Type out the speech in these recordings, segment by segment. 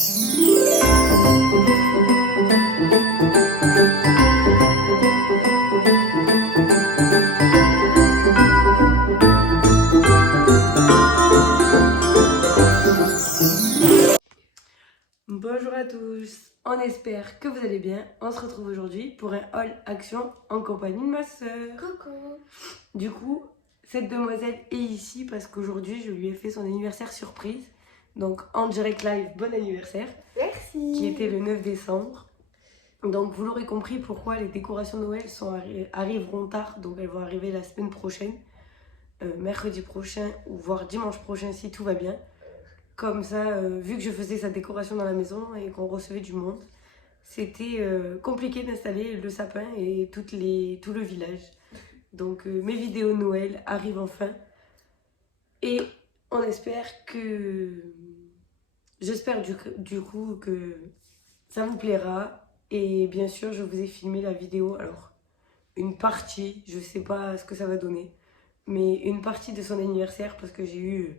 Bonjour à tous, on espère que vous allez bien. On se retrouve aujourd'hui pour un haul action en compagnie de ma soeur. Coucou. Du coup, cette demoiselle est ici parce qu'aujourd'hui je lui ai fait son anniversaire surprise. Donc en direct live, bon anniversaire. Merci. Qui était le 9 décembre. Donc vous l'aurez compris pourquoi les décorations de Noël arriveront tard. Donc elles vont arriver la semaine prochaine, mercredi prochain ou voire dimanche prochain si tout va bien. Comme ça, vu que je faisais sa décoration dans la maison et qu'on recevait du monde, c'était compliqué d'installer le sapin et tout le village. Donc mes vidéos Noël arrivent enfin. Et on espère que... J'espère du coup que ça vous plaira. Et bien sûr, je vous ai filmé la vidéo. Alors, une partie, je sais pas ce que ça va donner, mais une partie de son anniversaire parce que j'ai eu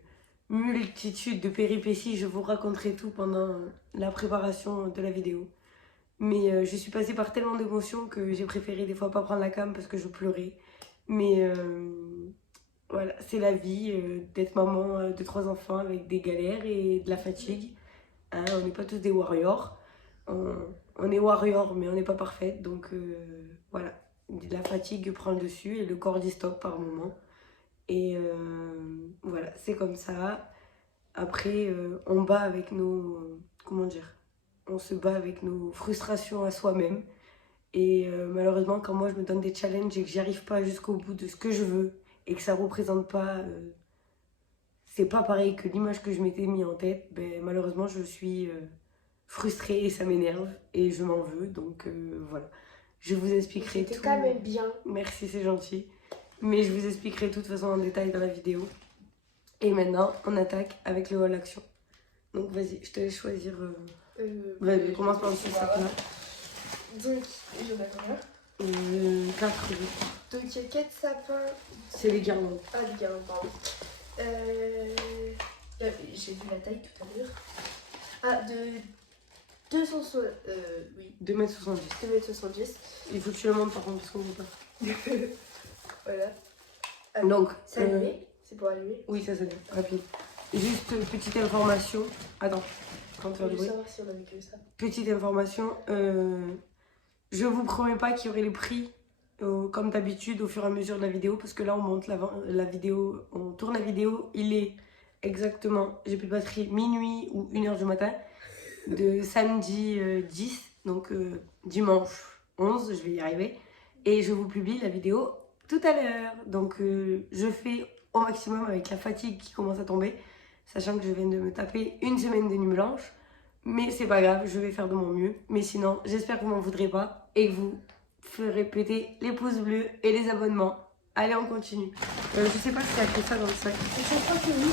multitude de péripéties. Je vous raconterai tout pendant la préparation de la vidéo. Mais je suis passée par tellement d'émotions que j'ai préféré des fois pas prendre la cam parce que je pleurais. Mais voilà, c'est la vie d'être maman de 3 enfants avec des galères et de la fatigue. Hein, on n'est pas tous des warriors. On est warriors, mais on n'est pas parfaite. Donc voilà, la fatigue prend le dessus et le corps dit stop par moment. Et voilà, c'est comme ça. Après, on bat avec nos... Comment dire? On se bat avec nos frustrations à soi-même. Et malheureusement, quand moi je me donne des challenges et que j'y arrive pas jusqu'au bout de ce que je veux et que ça représente pas... c'est pas pareil que l'image que je m'étais mis en tête, ben, malheureusement je suis frustrée et ça m'énerve et je m'en veux. Donc voilà, je vous expliquerai tout. C'était quand même bien. Merci, c'est gentil. Mais je vous expliquerai de toute façon en détail dans la vidéo. Et maintenant, on attaque avec le haul action. Donc vas-y, je te laisse choisir. Vas-y, commence par le sac-là. Donc, j'en ai combien? 4, oui. Donc, il y a 4 sapins. C'est les guirlandes. Ah, les guirlandes, pardon. J'ai vu la taille tout à l'heure. Ah, de 260. Oui. 2,70 m. 2,70 m. Il faut que tu le montes par contre parce qu'on ne voit pas. Voilà. Donc, c'est allumé. C'est pour allumer. Oui, ça s'allume, rapide. Juste une petite information. Attends, quand tu vas Je veux jouer. savoir si on avait que ça. Petite information. Je vous promets pas qu'il y aurait les prix comme d'habitude au fur et à mesure de la vidéo parce que là on monte la vidéo, on tourne la vidéo, il est exactement, j'ai plus de batterie, minuit ou 1h du matin de samedi 10, donc dimanche 11, je vais y arriver et je vous publie la vidéo tout à l'heure. Donc je fais au maximum avec la fatigue qui commence à tomber, sachant que je viens de me taper une semaine de nuit blanche. Mais c'est pas grave, je vais faire de mon mieux. Mais sinon, j'espère que vous m'en voudrez pas et que vous ferez péter les pouces bleus et les abonnements. Allez, on continue. Je sais pas s'il y a que ça dans le sac. Je crois que oui.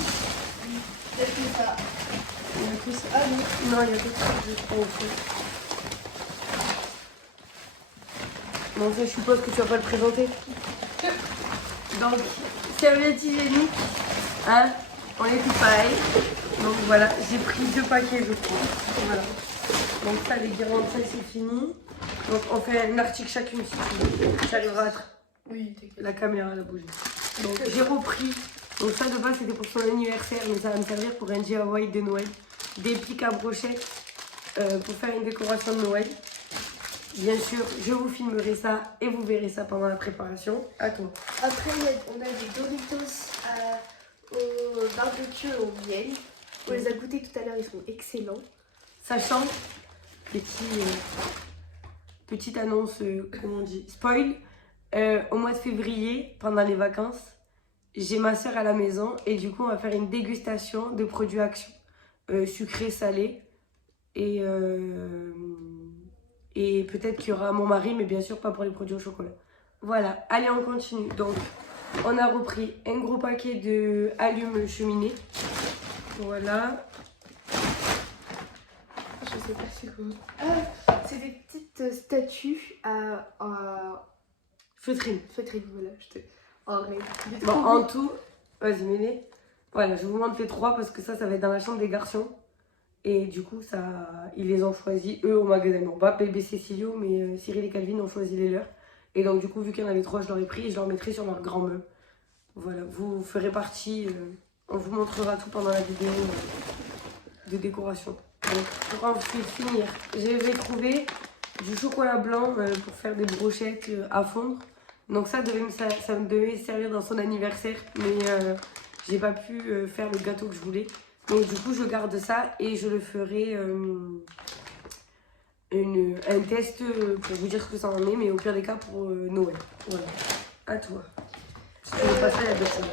Il y a que ça. Il y a que ça. Ah non. Non, il y a que ça, je crois, au fond. Bon, ça, je suppose que tu vas pas le présenter. Donc, serviette hygiénique. Hein, on est tous pareils. Donc voilà, j'ai pris 2 paquets je crois. Voilà. Donc ça, les guirlandes, ça c'est fini. Donc on fait un article chacune si tu veux. Ça arrivera à Oui, t'inquiète. la caméra elle a bougé. Donc j'ai repris. Donc ça de base c'était pour son anniversaire, mais ça va me servir pour un DIY de Noël. Des pics à brochettes pour faire une décoration de Noël. Bien sûr, je vous filmerai ça et vous verrez ça pendant la préparation. À toi. Après, on a des Doritos au barbecue au miel. On les a goûtés tout à l'heure, ils sont excellents. Sachant, petite annonce, comment on dit, spoil, au mois de février, pendant les vacances, j'ai ma soeur à la maison et du coup on va faire une dégustation de produits Action, sucrés, salés et peut-être qu'il y aura mon mari, mais bien sûr pas pour les produits au chocolat. Voilà, allez on continue. Donc on a repris un gros paquet de allumes cheminée. Voilà. Je sais pas c'est quoi. Ah, c'est des petites statues à Feutrine. feutrine, voilà, je te... En vrai. Bon, en tout, vas-y, mets-les. Voilà, je vous montre les 3 parce que ça va être dans la chambre des garçons. Et du coup, ils les ont choisis, eux, au magasin. Non, pas bébé Cécilio, mais Cyril et Calvin ont choisi les leurs. Et donc, du coup, vu qu'il y en avait 3, je leur ai pris et je leur mettrai sur leur grand meuble. Voilà, vous ferez partie. On vous montrera tout pendant la vidéo de décoration. Donc, pour ensuite finir, j'ai trouvé du chocolat blanc pour faire des brochettes à fondre. Donc ça me devait servir dans son anniversaire, mais j'ai pas pu faire le gâteau que je voulais. Donc du coup je garde ça et je le ferai un test pour vous dire ce que ça en est, mais au pire des cas pour Noël. Voilà, à toi. Je vais passer à la deuxième.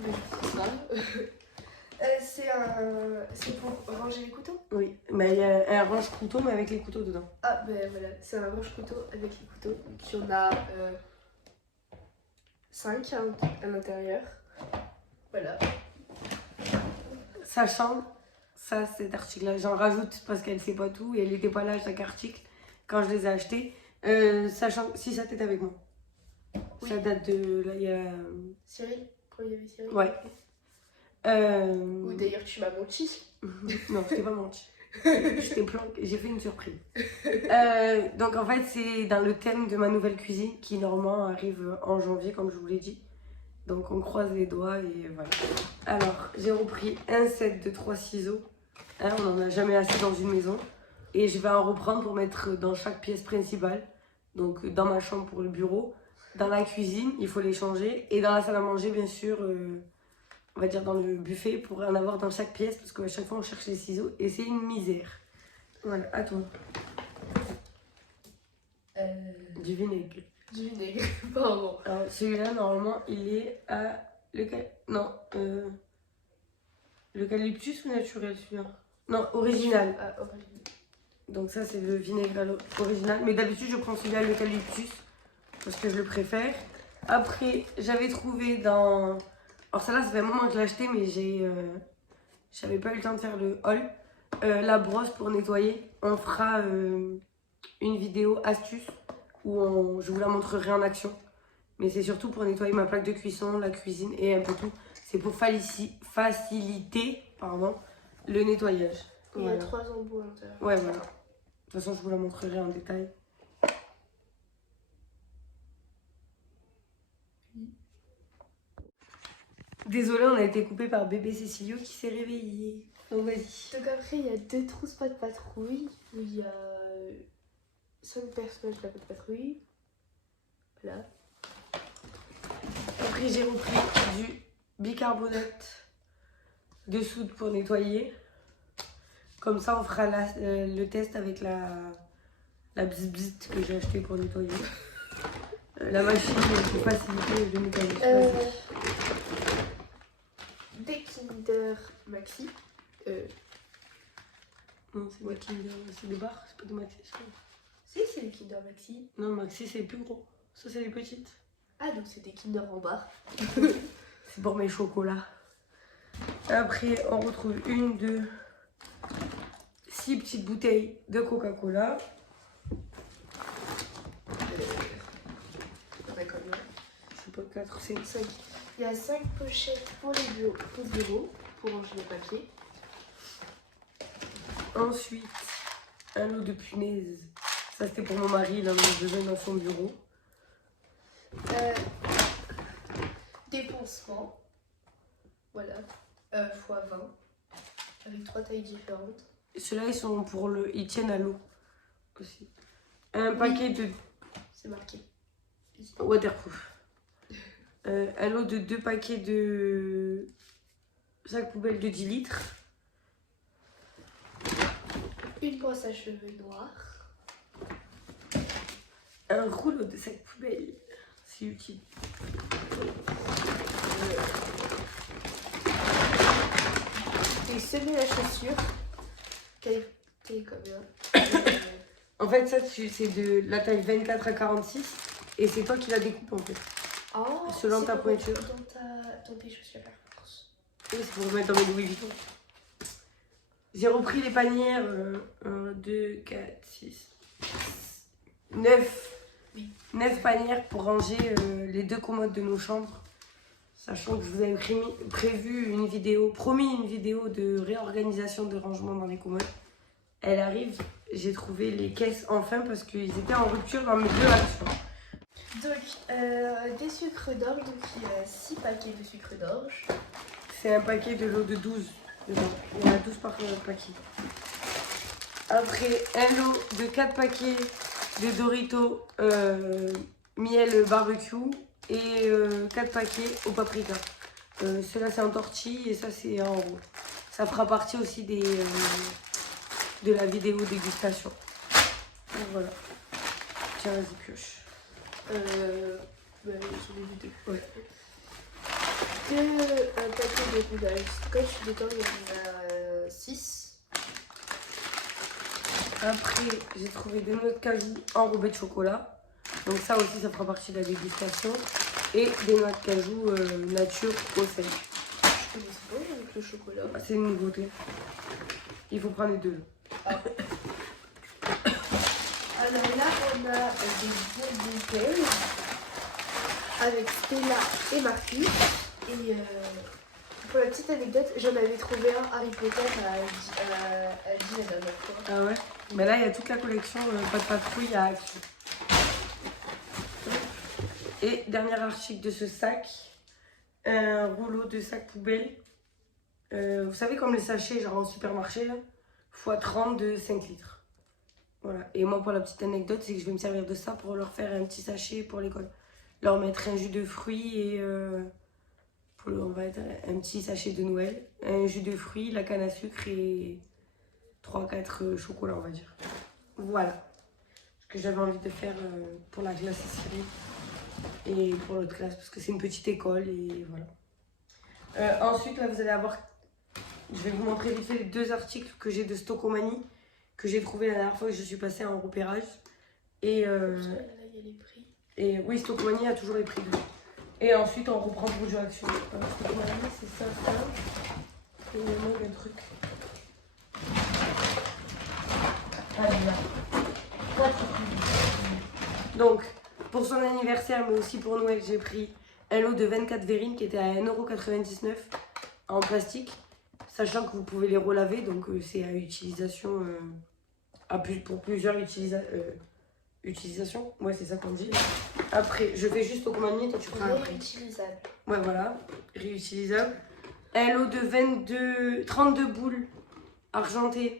Mais je sais pas. C'est pour ranger les couteaux? Oui, mais il y a un range-couteau mais avec les couteaux dedans. Ah ben voilà, c'est un range-couteau avec les couteaux. Donc il y en a 5 à l'intérieur. Voilà. Sachant, ça cet article-là, j'en rajoute parce qu'elle sait pas tout et elle n'était pas là chaque article quand je les ai achetés. Sachant, si ça t'est avec moi. Oui. Ça date de, là il y a... Cyril? Quand il y avait Cyril? Ouais. Ou d'ailleurs tu m'as menti. Non, je t'ai pas menti. Je t'ai planqué, j'ai fait une surprise. Donc en fait, c'est dans le thème de ma nouvelle cuisine qui normalement arrive en janvier, comme je vous l'ai dit. Donc on croise les doigts et voilà. Alors, j'ai repris un set de 3 ciseaux. Hein, on n'en a jamais assez dans une maison. Et je vais en reprendre pour mettre dans chaque pièce principale. Donc dans ma chambre pour le bureau. Dans la cuisine, il faut les changer. Et dans la salle à manger, bien sûr... on va dire dans le buffet pour en avoir dans chaque pièce parce qu'à chaque fois on cherche les ciseaux et c'est une misère. Voilà, à toi. Du vinaigre. Du vinaigre, pardon. Alors celui-là normalement il est à l'eucalyptus ou naturel celui-là? Non, original. Ah, original. Donc ça c'est le vinaigre original. Mais d'habitude je prends celui-là à l'eucalyptus parce que je le préfère. Après j'avais trouvé dans... Alors celle-là, ça fait un moment que je l'ai acheté, mais j'avais pas eu le temps de faire le haul. La brosse pour nettoyer. On fera une vidéo astuce où je vous la montrerai en action. Mais c'est surtout pour nettoyer ma plaque de cuisson, la cuisine et un peu tout. C'est pour faciliter le nettoyage. Il y a 3 embouts à l'intérieur. Ouais, voilà. De toute façon, je vous la montrerai en détail. Désolée, on a été coupé par bébé Cécilio qui s'est réveillé. Donc vas-y. Donc après, il y a 2 trousses pas de patrouille où il y a 5 personnages de la pas de patrouille. Voilà. Après, j'ai repris du bicarbonate de soude pour nettoyer. Comme ça, on fera le test avec la bzit que j'ai acheté pour nettoyer. La machine pour faciliter le nettoyage. Des Kinder Maxi. Non, c'est des Kinder, c'est des barres, c'est pas des Maxi. Si, c'est des Kinder Maxi. Non, Maxi c'est les plus gros. Ça, c'est les petites. Ah, donc c'est des Kinder en barre. C'est pour mes chocolats. Après, on retrouve 6 petites bouteilles de Coca-Cola. C'est pas 4, c'est 5. Il y a 5 pochettes pour le bureau, pour ranger les papiers. Ensuite, un lot de punaises. Ça, c'était pour mon mari, il en a besoin dans son bureau. Des pansements. Voilà. x 20. Avec 3 tailles différentes. Ceux-là, ils tiennent à l'eau aussi. Un paquet de... C'est marqué. Ici. Waterproof. Un lot de 2 paquets de sac poubelle de 10 litres. Une brosse à cheveux noire. Un rouleau de sac poubelle. C'est utile. Des semelles à chaussures. Quelle combien? En fait, ça, c'est de la taille 24 à 46. Et c'est toi qui la découpes en fait. Oh, selon ta pointure. Dans tes chaussures à force. Oui, c'est pour mettre dans mes Louis Vuitton. J'ai repris les panières. 1, 2, 4, 6, 9. Oui. 9 panières pour ranger les 2 commodes de nos chambres. Sachant que je vous avais promis une vidéo de réorganisation de rangement dans les commodes. Elle arrive, j'ai trouvé les caisses enfin parce qu'ils étaient en rupture dans mes deux actions. Donc, des sucres d'orge, donc il y a 6 paquets de sucre d'orge. C'est un paquet de lot de 12 dedans. Il y en a 12 par paquet. Après, un lot de 4 paquets de Doritos miel barbecue et 4 paquets au paprika. Ceux-là c'est en tortille et ça c'est en roux. Ça fera partie aussi de la vidéo dégustation. Donc voilà. Tiens, vas-y, pioche. J'en ai vu 2. Ouais. Un paquet de goulash scotch, dedans il y en a 6. Après, j'ai trouvé des noix de cajou enrobées de chocolat. Donc ça aussi, ça fera partie de la dégustation. Et des noix de cajou nature au sel. Je connais pas avec le chocolat. Ah, c'est une nouveauté. Il faut prendre les deux. Ah. Alors là, on a des bouteilles avec Stella et Marcus. Et pour la petite anecdote, j'en avais trouvé un Harry Potter à Guy la dernière fois. Ah ouais. Mais là, il y a toute la collection pas de patrouille à Action. Et dernier article de ce sac, un rouleau de sac poubelle. Vous savez, comme les sachets, genre en supermarché, là, x30 de 5 litres. Voilà. Et moi, pour la petite anecdote, c'est que je vais me servir de ça pour leur faire un petit sachet pour l'école. Leur mettre un jus de fruits et on va être un petit sachet de Noël, un jus de fruits, la canne à sucre et 3-4 chocolats, on va dire. Voilà ce que j'avais envie de faire pour la classe Cyril et pour l'autre classe parce que c'est une petite école et voilà. Ensuite, là, vous allez avoir, je vais vous montrer vite fait les 2 articles que j'ai de Stocomanie que j'ai trouvé la dernière fois que je suis passée en repérage. Et, Là, il y a les prix. et oui, Stocomanie a toujours les prix dedans. Et ensuite, on reprend pour du Action. Stocomanie, c'est ça, ça. Et il y a même un truc. Ah, là. Donc, pour son anniversaire, mais aussi pour Noël, j'ai pris un lot de 24 verrines qui était à 1,99 € en plastique. Sachant que vous pouvez les relaver, donc c'est à utilisation, pour plusieurs utilisations. Ouais, c'est ça qu'on dit. Après, je fais juste au commandement, toi tu feras après. Réutilisable. Ouais, voilà, réutilisable. Un lot de 32 boules argentées.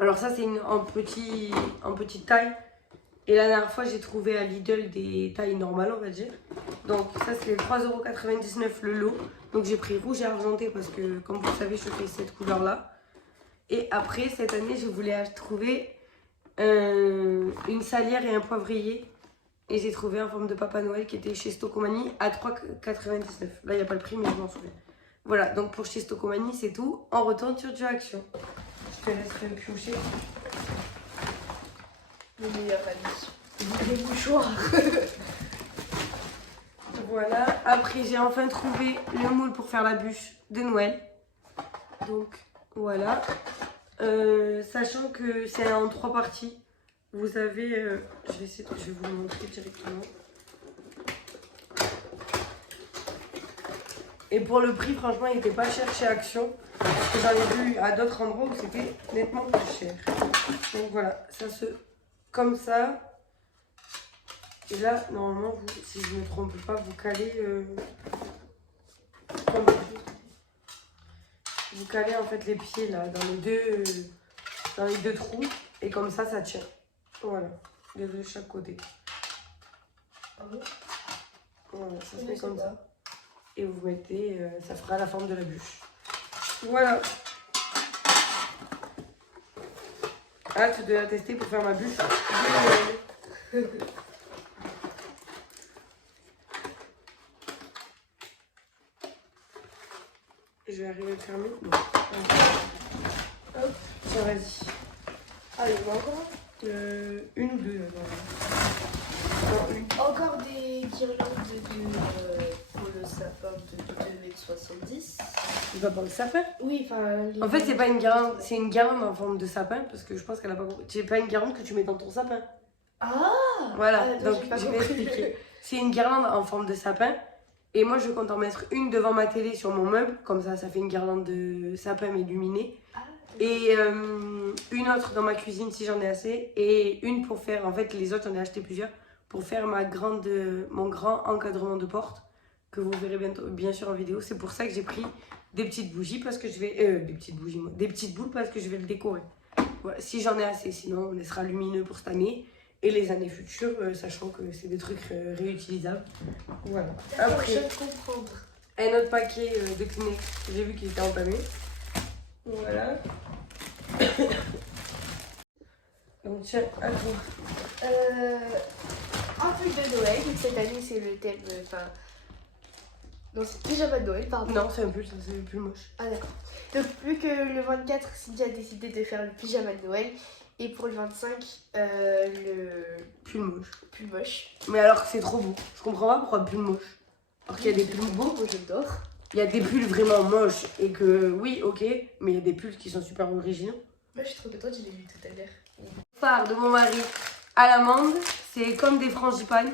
Alors ça, c'est en petite taille. Et la dernière fois, j'ai trouvé à Lidl des tailles normales, on va dire. Donc ça, c'est 3,99 € le lot. Donc j'ai pris rouge et argenté parce que, comme vous le savez, je fais cette couleur-là. Et après, cette année, je voulais trouver une salière et un poivrier. Et j'ai trouvé en forme de Papa Noël qui était chez Stocomanie à 3,99 €. Là, il n'y a pas le prix, mais je m'en souviens. Voilà, donc pour chez Stocomanie, c'est tout. On retourne sur du Action. Je te laisserai le piocher. Le meilleur ami. Les mouchoirs. Voilà, après j'ai enfin trouvé le moule pour faire la bûche de Noël. Donc voilà. Sachant que c'est en 3 parties. Vous avez, je vais vous le montrer directement. Et pour le prix, franchement, il n'était pas cher chez Action. Parce que j'en ai vu à d'autres endroits où c'était nettement plus cher. Donc voilà, ça se comme ça. Et là, normalement, vous, si je ne me trompe pas, vous calez comme ça. Vous calez en fait les pieds là dans les deux trous et comme ça tient. Voilà, de chaque côté. Voilà, ça se met comme ça. Et vous mettez, ça fera la forme de la bûche. Voilà. Hâte de la tester pour faire ma bûche. Je vais arriver à le fermer. Bon. Hop, tiens, vas-y. Ah, il y en a encore une ou deux. Non, une. Encore des guirlandes pour le sapin de 2,70 m. Tu vas pour le sapin? Oui, enfin. En fait, c'est pas une guirlande, c'est une guirlande en forme de sapin parce que je pense qu'elle a pas compris. C'est pas une guirlande que tu mets dans ton sapin. Ah! Voilà, Ah, donc j'ai pas je vais compris. expliquer. C'est une guirlande en forme de sapin Et moi, je compte en mettre une devant ma télé sur mon meuble. Comme ça fait une guirlande de sapin mais illuminée. Et une autre dans ma cuisine si j'en ai assez. Et une pour faire, en fait, les autres, j'en ai acheté plusieurs. Pour faire mon grand encadrement de porte. Que vous verrez bientôt, bien sûr en vidéo. C'est pour ça que j'ai pris des petites bougies parce que je vais... des petites boules parce que je vais le décorer. Voilà, si j'en ai assez, sinon on laissera lumineux pour cette année. Et les années futures, sachant que c'est des trucs réutilisables. Voilà. Après, je viens de comprendre. Un autre paquet de Kleenex, j'ai vu qu'il était entamé. Voilà. Donc tiens, à toi. Un truc de Noël, cette année c'est le thème, non, c'est pyjama de Noël, pardon. Non, c'est un pull, ça c'est plus moche. Ah d'accord. Donc plus que le 24, Cynthia a décidé de faire le pyjama de Noël. Et pour le 25, le pull moche. Pull moche. Mais alors que c'est trop beau. Je comprends pas pourquoi pull moche. Alors qu'il y a des pulls beaux. Moi j'adore. Il y a des pulls vraiment moches et que oui, ok, mais il y a des pulls qui sont super originaux. Moi je suis trop contente, je l'ai vu tout à l'heure. Phare de mon mari à l'amande, c'est comme des frangipane,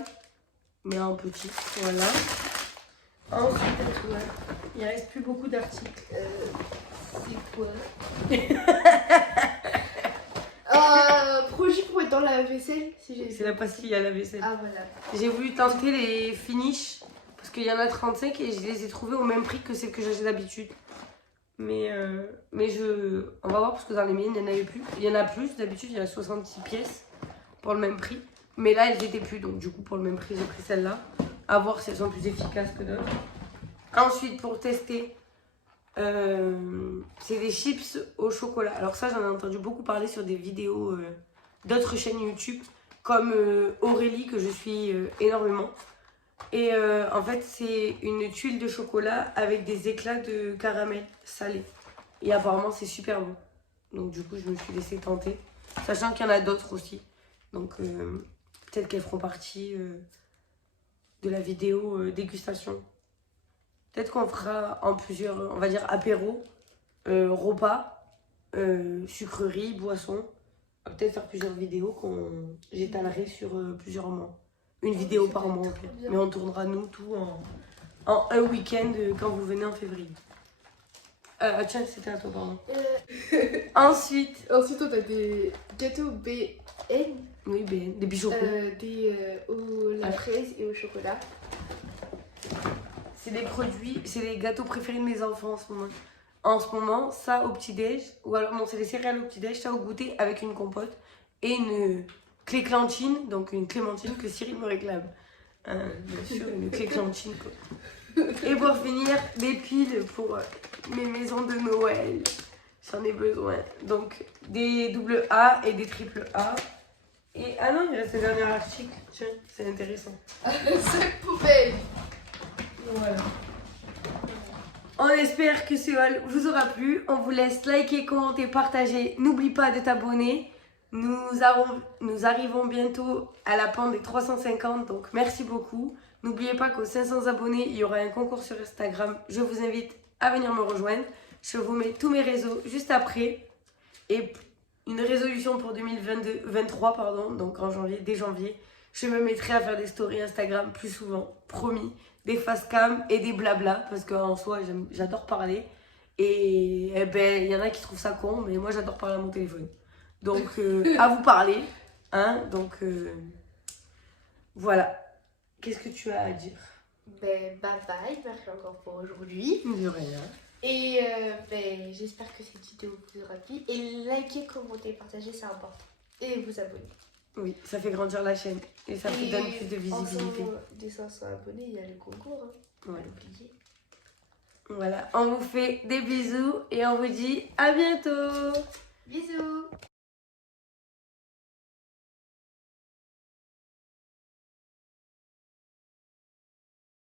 mais en petit, voilà. Ensuite, ouais, il reste plus beaucoup d'articles. C'est quoi Projet pour être dans la vaisselle si j'ai... C'est la pastille à la vaisselle. Ah voilà. J'ai voulu tenter les Finish parce qu'il y en a 35 et je les ai trouvés au même prix que celles que j'achète d'habitude. Mais on va voir parce que dans les miennes il y en avait plus. Il y en a plus, d'habitude il y a 66 pièces pour le même prix. Mais là elles étaient plus, donc du coup pour le même prix j'ai pris celle-là. À voir si elles sont plus efficaces que d'autres. Ensuite pour tester, c'est des chips au chocolat. Alors ça j'en ai entendu beaucoup parler sur des vidéos d'autres chaînes YouTube comme Aurélie que je suis énormément. Et en fait c'est une tuile de chocolat avec des éclats de caramel salé. Et apparemment c'est super bon. Donc du coup je me suis laissée tenter. Sachant qu'il y en a d'autres aussi. Donc peut-être qu'elles feront partie de la vidéo dégustation. Peut-être qu'on fera en plusieurs, on va dire apéro, repas, sucreries, boissons. On va peut-être faire plusieurs vidéos qu'on j'étalerai sur plusieurs mois. Une vidéo par mois en fait. Mais on tournera nous tout en un week-end quand vous venez en février. Tiens, c'était à toi, pardon. Ensuite, on a des gâteaux BN. Oui, BN, des bijoux. La fraise et au chocolat. C'est des produits, c'est les gâteaux préférés de mes enfants en ce moment. En ce moment, ça au petit-déj, ou alors non, c'est des céréales au petit-déj, ça au goûter avec une compote et une clémentine, donc une clémentine que Cyril me réclame. Bien sûr, une clémentine quoi. Et pour finir, des piles pour mes maisons de Noël. J'en ai besoin. Donc des double A et des triple A. Et ah non, il reste le dernier article. Tiens, c'est intéressant. C'est poubelle. Voilà. On espère que ce haul vous aura plu. On vous laisse liker, commenter, partager. N'oublie pas de t'abonner. Nous arrivons bientôt à la pente des 350, donc merci beaucoup. N'oubliez pas qu'aux 500 abonnés, il y aura un concours sur Instagram. Je vous invite à venir me rejoindre. Je vous mets tous mes réseaux juste après. Et une résolution pour 2023, pardon, donc en janvier, dès janvier, je me mettrai à faire des stories Instagram plus souvent, promis. Des face cam et des blabla, parce qu'en soi, j'adore parler. Et eh ben, il y en a qui trouvent ça con, mais moi j'adore parler à mon téléphone. Donc, à vous parler. Hein, donc, voilà. Qu'est-ce que tu as à dire? Bye bye, merci encore pour aujourd'hui. De rien. Et j'espère que cette vidéo vous aura plu. Et likez, commentez, partagez, c'est important. Et vous abonnez. Oui, ça fait grandir la chaîne. Et ça vous donne plus de visibilité. Des 500 abonnés, il y a le concours. Hein. On va l'oublier. Voilà, on vous fait des bisous et on vous dit à bientôt. Bisous.